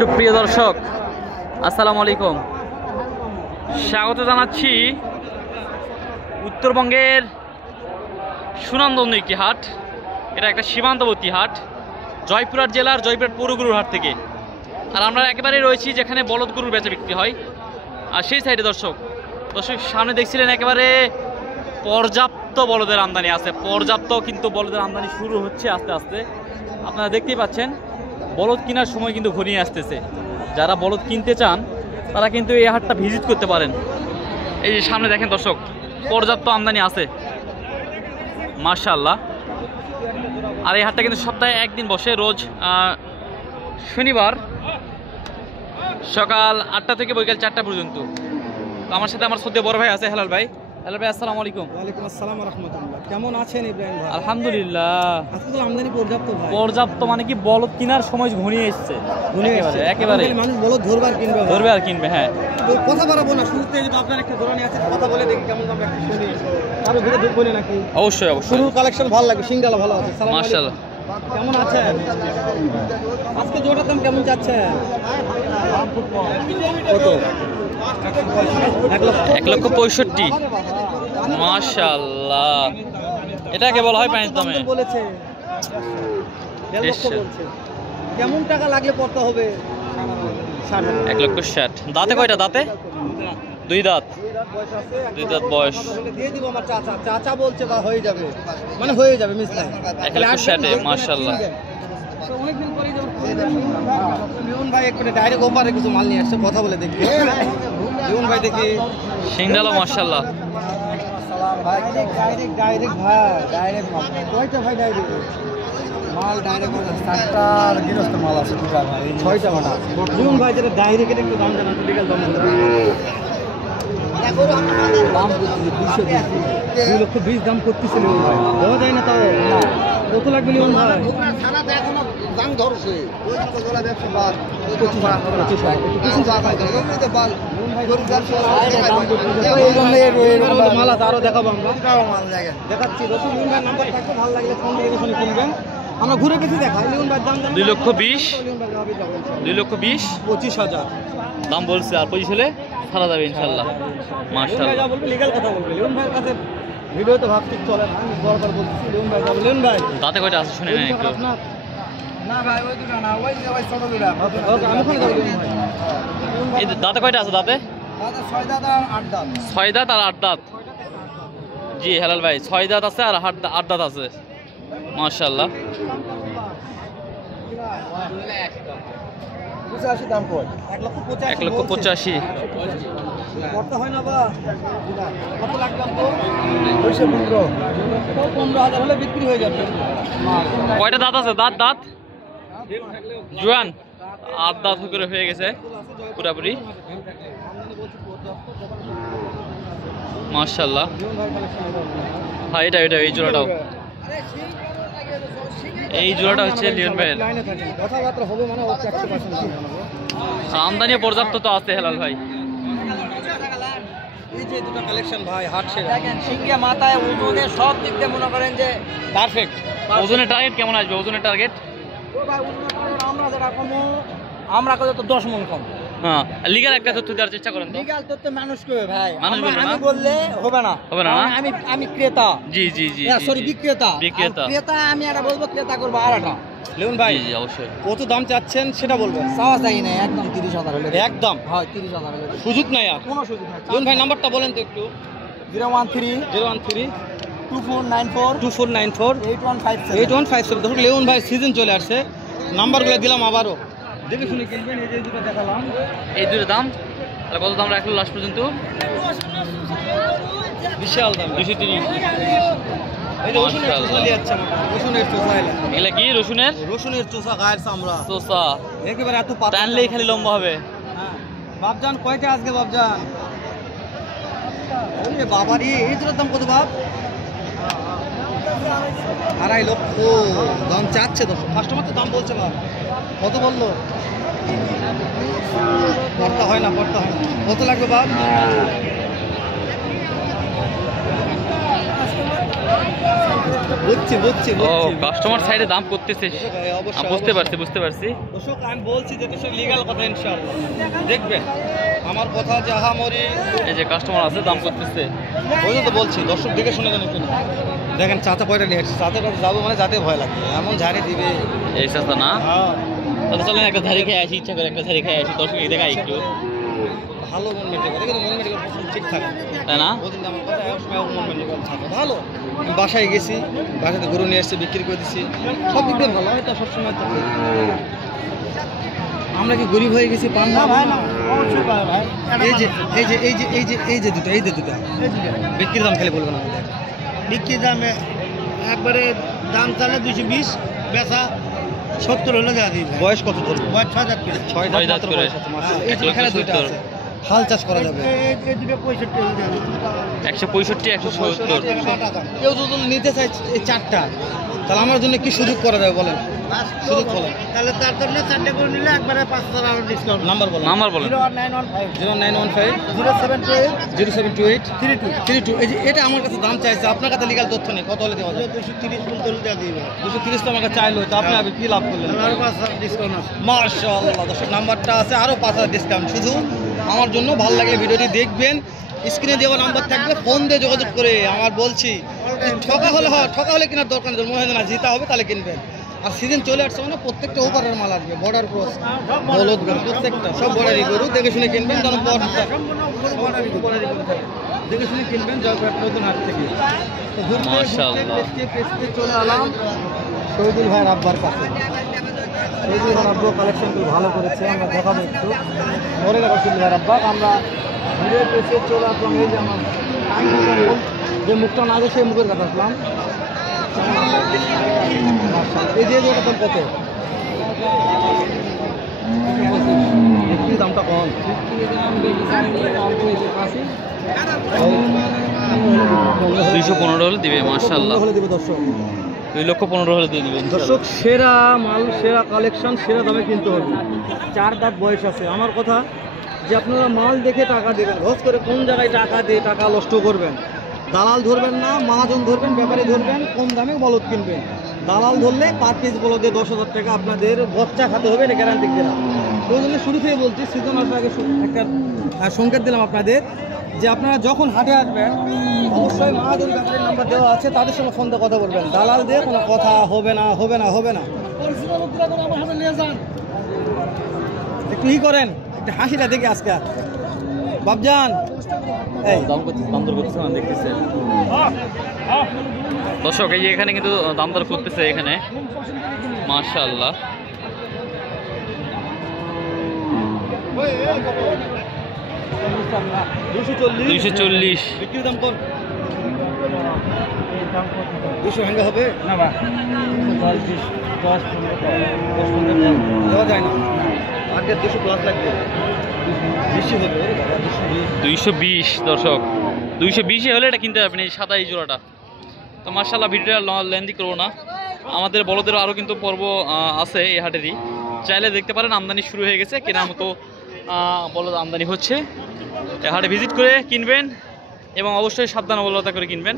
সুপ্রিয় দর্শক আসসালামু আলাইকুম, স্বাগত জানাচ্ছি উত্তরবঙ্গের সুনামধন্য একটি হাট। এটা একটা সীমান্তবর্তী হাট, জয়পুরহাট জেলার জয়পুরহাট পৌরগুরুর হাট থেকে। আর আমরা একেবারে রয়েছি যেখানে বলদ গরুর বেচা বিক্রি হয়। আর সেই সাইডে দর্শক সামনে দেখছিলেন একেবারে পর্যাপ্ত বলদের আমদানি আছে, পর্যাপ্ত কিন্তু বলদের আমদানি শুরু হচ্ছে আস্তে আস্তে। আপনারা দেখতেই পাচ্ছেন বলদ কেনার সময় কিন্তু ঘনিয়ে আসতেছে। যারা বলদ কিনতে চান তারা কিন্তু এই হাটটা ভিজিট করতে পারেন। এই যে সামনে দেখেন দর্শক, পর্যাপ্ত আমদানি আছে মাশাআল্লাহ। আর এই হাটটা কিন্তু সপ্তাহে একদিন বসে, রোজ শনিবার সকাল 8টা থেকে বিকাল 4টা পর্যন্ত। তো আমার সাথে আমার সদ্য বড় ভাই আছে, হেলাল ভাই। হেলাল ভাই আসসালামু আলাইকুম। ওয়ালাইকুম আসসালাম ওয়া রাহমাতুল্লাহ। কেমন আছেন ইব্রাহিম ভাই? আলহামদুলিল্লাহ। আজকে তো আমদানি পর্যাপ্ত ভাই। পর্যাপ্ত মানে কি, বলদ কেনার সময় ঘনিয়ে এসেছে, একেবারে মানুষ বলদ ধরবে আর কিনবে, ধরবে আর কিনবে। হ্যাঁ, কথা বাড়াবো না, শুরুতে যে আপনার একটা ধরনের আছে, কথা বলে দেখি কেমন দাম একটু শুনি। আরো ঘুরে দেখবো নাকি? অবশ্যই অবশ্যই। শুরুর কালেকশন ভালো লাগে, সিংডালা ভালো আছে। সালাম আলাইকুম। মাশাআল্লাহ। কেমন আছেন? আজকে জোড়ার দাম কেমন যাচ্ছে? কত? 1,65,000। মাশাআল্লাহ, এটাকে বলা হয় পানির দামে বলেছে 1.5 লক্ষ বলছে। কেমন টাকা লাগলে পড়তে হবে? 1,60,000। দাঁতে কয়টা? দাঁতে 2 দাঁত। 2 দাঁত বয়স। দিয়ে দিব আমার চাচা, চাচা বলছে বা হয়ে যাবে, মানে হয়ে যাবে মিসলাই। 1,60,000 মাশাআল্লাহ। অনেকদিন পরে লিওন ভাই একটু ডাইরেক্ট ওপারে কিছু মাল নিয়ে আসছে, কথা বলে দেখি। লিওন ভাই দেখি সিংডালা মাশাআল্লাহ। ভাই ডাইরেক্ট কয়টা ভাই ডাইরেক্ট মাল? ডাইরেক্ট 7টার গৃহস্থ মাল আছে, 2টা ভাই, 6টা মাল। লিওন ভাই যেটা ডাইরেক্ট একটু দাম জানান, লিগ্যাল দাম জানান। দাম করতেছে 220 দাম করতেছে লিওন ভাই, দেওয়া যায় না? তাও কত লাগবে লিওন ভাই? দাম ধরছে আরো দেখাবো আমরা, দেখাচ্ছি। লিওন ভাই নাম্বার থাকবে, ভালো লাগলে ফোন দিয়ে কিনবেন। আমরা ঘুরে গেছি, দেখাই। লিওন ভাই দাম 2,20,000। 2,20,000 25,000 দাম বলছে। আর 25 হলে ছাড়া যাবে ইনশাআল্লাহ। মাশাআল্লাহ। যা বলবে লিগ্যাল কথা বলবে। লিওন ভাইয়ের কাছে ভিডিও তো ভাবছি চলে না, আমি বরাবর বলছি। লিওন ভাই যাবে। লিওন ভাই দাঁতে কয়টা আছে শুনে নেন একটু। না ভাই ওই দুটো না, ওই যে ওই ছোট দুটো। ওকে, আমি ওখানে যাব। লিওন ভাই এই দাঁতে কয়টা আছে? দাঁতে দাদা 6 দাঁত আর 8 দাঁত। 6 দাঁত আর 8 দাঁত। জি হেলাল ভাই, 6 দাঁত আছে আর 8 দাঁত আছে মাশাআল্লাহ। 85 দাম কই? 1,85,000। 1,85,000 করতে হয় না বা? কত লাগবে তো? 215 15,000 হলে বিক্রি হয়ে যাবে। কয়টা দাঁত আছে? দাঁত জোয়ান 8 দাঁত করে হয়ে গেছে পুরাপুরি মাশাআল্লাহ। হ্যাঁ, এটা এই জোড়াটাও, এই জোড়াটা হচ্ছে লিওন ভাইয়ের। কথাবার্তা হবে মানে 100% আমদানি পর্যাপ্ত তো আছে হেলাল ভাই। এই যে দুটো কালেকশন ভাই, হাট সেরা। দেখেন সিংহে মাথায় ওজনে সব দিক দিয়ে মনে করেন যে পারফেক্ট। ওজনের টার্গেট কেমন আসবে? ওজনের টার্গেট আমরা যেটা কম, আমরা তো 10 মণ কম। হ্যাঁ, লিগ্যাল একটা তথ্য দেওয়ার চেষ্টা করেন তো। লিগ্যাল তথ্য মানুষ কবে ভাই? মানুষ বলবে না? আমি বললে হবে না, হবে না? আমি ক্রেতা। জি জি জি, সরি বিক্রেতা। বিক্রেতা। ক্রেতা আমি এটা বলবো, ক্রেতা করবো আর একটা। লিওন ভাই জি অবশ্যই। কত দাম চাচ্ছেন সেটা বলবেন। চাওয়া চাই না, একদম 30,000 হলে। একদম হয় 30,000 হলে সুযোগ নাই আর কোনো সুযোগ নাই। লিওন ভাই নাম্বারটা বলেন তো একটু। 013 013 2494 2494 8157। 8157। দেখুন লিওন ভাই সিজন চলে আসছে, নাম্বারগুলো দিলাম আবারও, দেখে শুনে কিনবেন। এই যে দুটো দেখালাম, এই দুটো দাম তাহলে কত দাম রাখলো লাস্ট পর্যন্ত? বিশাল দাম 230। এই যে রসুনের চোষা নিয়ে যাচ্ছে আমার, রসুনের চোষা এলে। এগুলা কি রসুনের? রসুনের চোষা, গায়ের চামড়া চোষা একেবারে এত পাতলা। টানলেই খালি লম্বা হবে। হ্যাঁ বাপজান কয়টা আজকে বাপজান? ওরে বাবারে, এই দুটোর দাম কত বাপ? 2.5 লক্ষ দাম চাচ্ছে। দর্শক কাস্টমার তো দাম বলছে বাপ, কত বললো? পড়তে হয় না, কত লাগবে বাপ? বুঝছি বুঝছি ও কাস্টমার সাইডে দাম করতেছে। বুঝতে পারছি বুঝতে পারছি। দর্শক আমি বলছি যে এটা লিগ্যাল কথা ইনশাআল্লাহ দেখবেন আমার কথা যাহামরি এই যে কাস্টমার আছে দাম করতেছে। ওই তো বলছি দর্শক দেখে শুনে জানেন কিনা দেখেন চাচা কয়টা নিয়ে আসছে চাচার কাছে যাবো মানে যাতে ভয় লাগে এমন ঝাড়ি দিবে এই সস্তা না? হ্যাঁ তাহলে চলেন একটা ধারি খেয়ে আসি, ইচ্ছা করে একটা ধারি খেয়ে আসি, দর্শক এই দেখাই একটু, ভালো মন মেটে করে কিন্তু মন মেটে করে ঠিক থাকে তাই না? বলছেন আমার কথা এক সময় মন মেটে করে থাকে ভালো। আমি বাসায় গেছি বাসাতে গরু নিয়ে এসে বিক্রি করে দিচ্ছি সব দিক দিয়ে ভালো হয় তা সবসময় তো আমরা কি গরিব হয়ে গেছি পান না ভাই না অবশ্যই ভাই এই যে এই যে এই যে এই যে এই যে দুটো বিক্রির দাম খালি বলবেন আমাদের বিক্রির দামে একবারে দাম চালে 220 বেচা 70 হলে যা দিই বয়স কত ধরবে বয়স 6 দাঁত করে 6 দাঁত করে এই যে এখানে দুটো আছে হাল চাষ করা যাবে এই দুটো 65 হলে দেন 165 170। কেউ যদি নিতে চায় এই চারটা তাহলে আমার জন্য কি সুযোগ করা যাবে বলেন সুযোগ বলেন তাহলে তার জন্য চারটে করে নিলে একবারে 5000 টাকা ডিসকাউন্ট নাম্বার বলেন 0915 0728 32 এই যে এটা আমার কাছে দাম চাইছে আপনার কাছে লিগ্যাল তথ্য নেই কত হলে দেওয়া যাবে 230 পর্যন্ত দেওয়া দিবে 230 তো আমাকে চাইলো তো আপনি আগে কি লাভ করলেন আরো 5000 ডিসকাউন্ট আছে মাশাআল্লাহ দর্শক নাম্বারটা আছে আরো 5000 ডিসকাউন্ট শুধু আমার জন্য ভালো লাগলে ভিডিওটি দেখবেন স্ক্রিনে দেওয়া নাম্বার থাকবে ফোন দিয়ে যোগাযোগ করে আমার বলছি ঠকা হলে কেনার দরকার নেই মনে হয় না জিতা হবে তাহলে কিনবেন আর সিজন চলে আসছে মানে প্রত্যেকটা ওভারের মাল আসবে বর্ডার ক্রস বলদ গরু প্রত্যেকটা সব বর্ডারি গরু দেখে শুনে কিনবেন যেন দেখে শুনে কিনবেন জয়পুরহাট নতুন হাট থেকে চলে এলাম শহীদুল ভাইয়ের আব্বার কাছে শহীদুল ভাইয়ের আব্বা কালেকশন খুব ভালো করেছে আমরা দেখাবো একটু মরে গেল শহীদুল ভাইয়ের আব্বা আমরা ঘুরে পেছে চলে আসলাম এই যে আমার যে মুখটা না সেই মুখের কাছে আসলাম এই যে ওটা কত দামটা কম 215 হলে দিবে মাশাআল্লাহ হলে দিবে দর্শক 2,15,000 হলে দিয়ে দিবেন দর্শক সেরা মাল সেরা কালেকশন সেরা দামে কিনতে হবে 4 দাঁত বয়স আছে আমার কথা যে আপনারা মাল দেখে টাকা দেবেন রোজ করে কোন জায়গায় টাকা দিয়ে টাকা নষ্ট করবেন দালাল ধরবেন না মহাজন ধরবেন ব্যাপারে ধরবেন কম দামে বলদ কিনবেন দালাল ধরলে পার পিস বলদে 10,000 টাকা আপনাদের বচ্চা খাতে হবে এটা গ্যারান্টি দিলাম ওই জন্য শুরু থেকে বলছি সিজন আসার আগে একটা সংকেত দিলাম আপনাদের যে আপনারা যখন হাটে আসবেন অবশ্যই মহাজন ব্যাপারের নাম্বার দেওয়া আছে তাদের সঙ্গে ফোন দিয়ে কথা বলবেন দালাল দিয়ে কোনো কথা হবে না একটু ই করেন একটু হাসিটা দেখি আজকে বাবজান এই দাম দর করতেছে না দেখতেছে দর্শক এই যে এখানে কিন্তু দাম দর করতেছে এখানে মাশাআল্লাহ 240 বিক্রির দাম কর 200 ভাঙা হবে না বা 10 দেওয়া যায় না আগে 200 প্লাস লাগবে বেশি হবে 220 দর্শক 220 হলে এটা কিনতে পারবেন এই সাদা এই জোড়াটা। তো মাশাআল্লাহ ভিডিওটা লেন্দি করবো না আমাদের বলদের আরও কিন্তু পর্ব আছে এই হাটেরই চাইলে দেখতে পারেন আমদানি শুরু হয়ে গেছে কেনার মতো বলদ আমদানি হচ্ছে হাটে ভিজিট করে কিনবেন এবং অবশ্যই সাবধানতা করে কিনবেন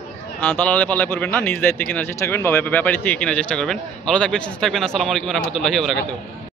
দালালে পাল্লায় পড়বেন না নিজ দায়িত্বে কেনার চেষ্টা করবেন বা ব্যাপারী থেকে কেনার চেষ্টা করবেন। ভালো থাকবেন সুস্থ থাকবেন আসসালামু আলাইকুম রহমতুল্লাহি ওয়া বারাকাতুহু।